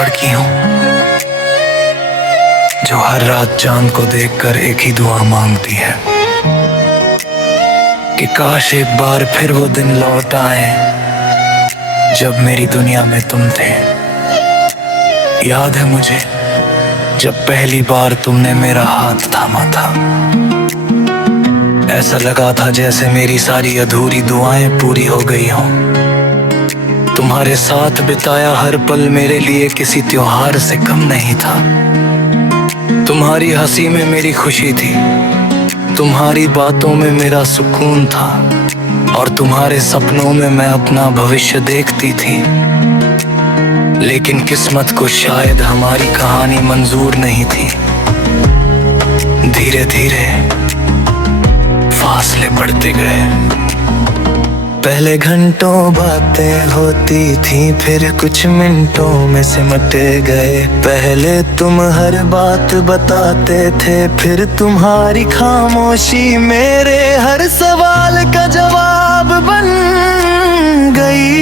लड़की हूँ जो हर रात चांद को देखकर एक ही दुआ मांगती है कि काश एक बार फिर वो दिन लौट आए जब मेरी दुनिया में तुम थे। याद है मुझे जब पहली बार तुमने मेरा हाथ थामा था, ऐसा लगा था जैसे मेरी सारी अधूरी दुआएं पूरी हो गई हों। तुम्हारे साथ बिताया हर पल मेरे लिए किसी त्योहार से कम नहीं था। तुम्हारी हंसी में मेरी खुशी थी, तुम्हारी बातों में मेरा सुकून था, और तुम्हारे सपनों में मैं अपना भविष्य देखती थी। लेकिन किस्मत को शायद हमारी कहानी मंजूर नहीं थी। धीरे धीरे फासले बढ़ते गए। पहले घंटों बातें होती थी, फिर कुछ मिनटों में सिमट गए। पहले तुम हर बात बताते थे, फिर तुम्हारी खामोशी मेरे हर सवाल का जवाब बन गई।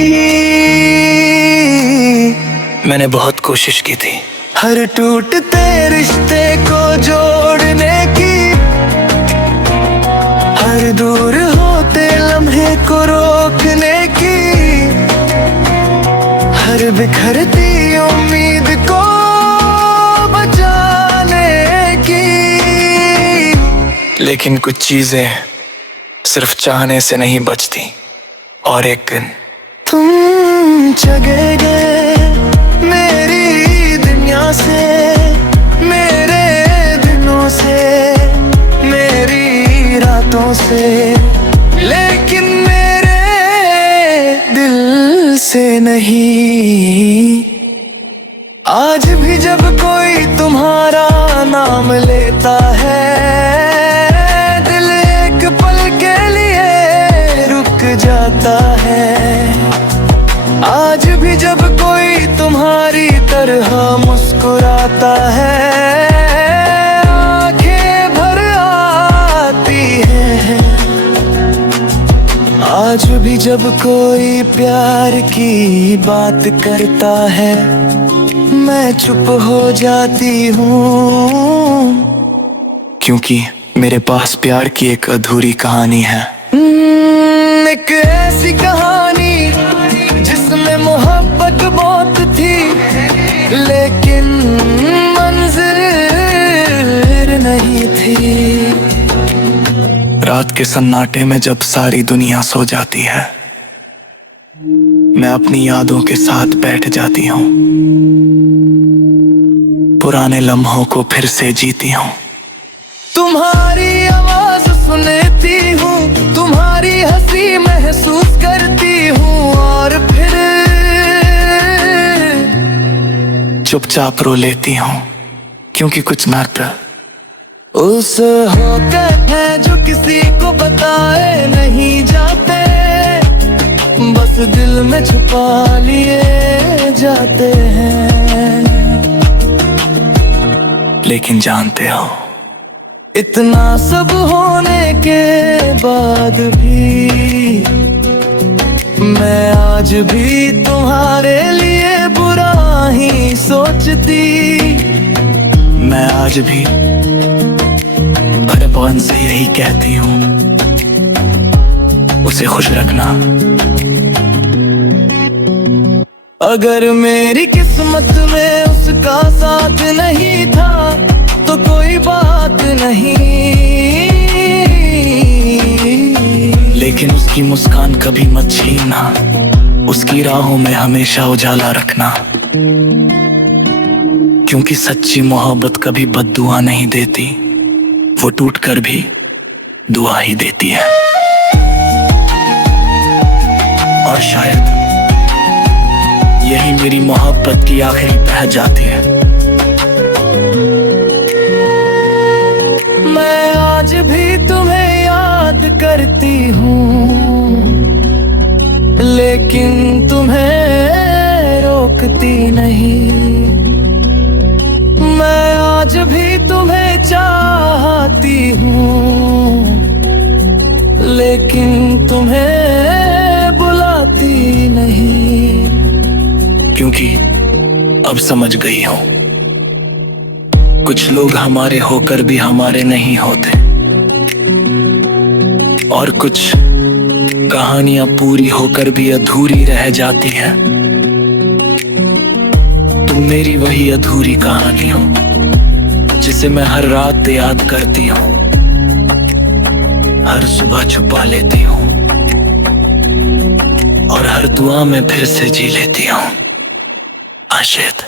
मैंने बहुत कोशिश की थी हर टूटते रिश्ते को जोड़ने की, हर दूर होते लम्हे को रोकने की, हर बिखरती उम्मीद को बचाने की। लेकिन कुछ चीजें सिर्फ चाहने से नहीं बचती, और एक दिन तुम चले गए मेरी दुनिया से, मेरे दिनों से, मेरी रातों से, लेकिन मेरे दिल से नहीं। आज भी जब कोई तुम्हारा नाम लेता है, दिल एक पल के लिए रुक जाता है। आज भी जब कोई तुम्हारी तरह मुस्कुराता है, आंखें भर आती हैं। आज भी जब कोई प्यार की बात करता है, मैं चुप हो जाती हूँ, क्योंकि मेरे पास प्यार की एक अधूरी कहानी है। एक ऐसी कहानी जिसमें मोहब्बत बहुत थी, लेकिन मंजिल नहीं थी। रात के सन्नाटे में जब सारी दुनिया सो जाती है, मैं अपनी यादों के साथ बैठ जाती हूँ, पुराने लम्हों को फिर से जीती हूँ। तुम्हारी आवाज सुनती हूँ, तुम्हारी हंसी महसूस करती हूँ, और फिर चुपचाप रो लेती हूँ, क्योंकि कुछ नाता उस होकर है जो किसी को बताए नहीं जाते, बस दिल में छुपा लिए जाते हैं। लेकिन जानते हो, इतना सब होने के बाद भी मैं आज भी तुम्हारे लिए बुरा ही सोचती। मैं आज भी बड़ेपन से यही कहती हूँ, उसे खुश रखना। अगर मेरी किस्मत में उसका साथ नहीं था तो कोई बात नहीं, लेकिन उसकी मुस्कान कभी मत छीनना, उसकी राहों में हमेशा उजाला रखना, क्योंकि सच्ची मोहब्बत कभी बद्दुआ नहीं देती, वो टूटकर भी दुआ ही देती है। और शायद यही मेरी मोहब्बत की आखिरी पह जाती है। मैं आज भी तुम्हें याद करती हूँ, लेकिन तुम्हें रोकती नहीं। मैं आज भी तुम्हें चाहती हूँ, लेकिन तुम्हें बुलाती नहीं, क्योंकि अब समझ गई हूं, कुछ लोग हमारे होकर भी हमारे नहीं होते, और कुछ कहानियां पूरी होकर भी अधूरी रह जाती हैं। तुम मेरी वही अधूरी कहानी हो जिसे मैं हर रात याद करती हूँ, हर सुबह छुपा लेती हूँ और हर दुआ में फिर से जी लेती हूँ। आशिक़।